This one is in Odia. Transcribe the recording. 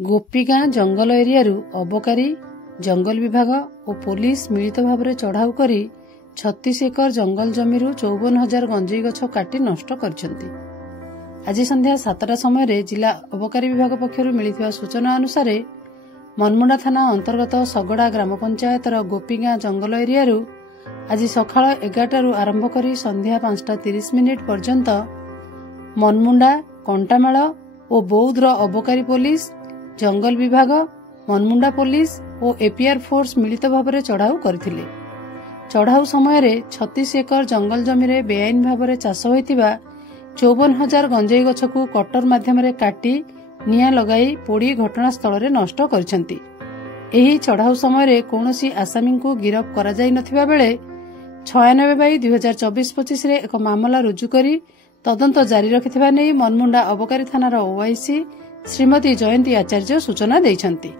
ଗୋପୀଗାଁ ଜଙ୍ଗଲ ଏରିଆରୁ ଅବକାରୀ, ଜଙ୍ଗଲ ବିଭାଗ ଓ ପୋଲିସ ମିଳିତ ଭାବରେ ଚଢ଼ାଉ କରି 36 ଏକର ଜଙ୍ଗଲ ଜମିରୁ 54,000 ଗଞ୍ଜେଇ ଗଛ କାଟି ନଷ୍ଟ କରିଛନ୍ତି। ଆଜି ସନ୍ଧ୍ୟା 7ଟା ସମୟରେ ଜିଲ୍ଲା ଅବକାରୀ ବିଭାଗ ପକ୍ଷରୁ ମିଳିଥିବା ସୂଚନା ଅନୁସାରେ ମନମୁଣ୍ଡା ଥାନା ଅନ୍ତର୍ଗତ ଶଗଡ଼ା ଗ୍ରାମ ପଞ୍ଚାୟତର ଗୋପୀଗାଁ ଜଙ୍ଗଲ ଏରିଆରୁ ଆଜି ସକାଳ 11ଟାରୁ ଆରମ୍ଭ କରି ସନ୍ଧ୍ୟା 5:30 ପର୍ଯ୍ୟନ୍ତ ମନମୁଣ୍ଡା, କଣ୍ଟାମାଳ ଓ ବୌଦ୍ଧର ଅବକାରୀ ପୋଲିସ, ଜଙ୍ଗଲ ବିଭାଗ, ମନମୁଣ୍ଡା ପୋଲିସ ଓ ଏପିଆର ଫୋର୍ସ ମିଳିତ ଭାବରେ ଚଢ଼ାଉ କରିଥିଲେ। ଚଢ଼ାଉ ସମୟରେ 36 ଏକର ଜଙ୍ଗଲ ଜମିରେ ବେଆଇନ ଭାବରେ ଚାଷ ହୋଇଥିବା 54,000 ଗଞ୍ଜେଇ ଗଛକୁ କଟର ମାଧ୍ୟମରେ କାଟି ନିଆଁ ଲଗାଇ ପୋଡ଼ି ଘଟଣାସ୍ଥଳରେ ନଷ୍ଟ କରିଛନ୍ତି। ଏହି ଚଢ଼ାଉ ସମୟରେ କୌଣସି ଆସାମୀଙ୍କୁ ଗିରଫ କରାଯାଇନଥିବା ବେଳେ 96/2024-25ରେ ଏକ ମାମଲା ରୁଜୁ କରି ତଦନ୍ତ ଜାରି ରଖିଥିବା ନେଇ ମନମୁଣ୍ଡା ଅବକାରୀ ଥାନାର ଓଆଇସି ଶ୍ରୀମତୀ ଜୟନ୍ତୀ ଆଚାର୍ଯ୍ୟ ସୂଚନା ଦେଇଛନ୍ତି।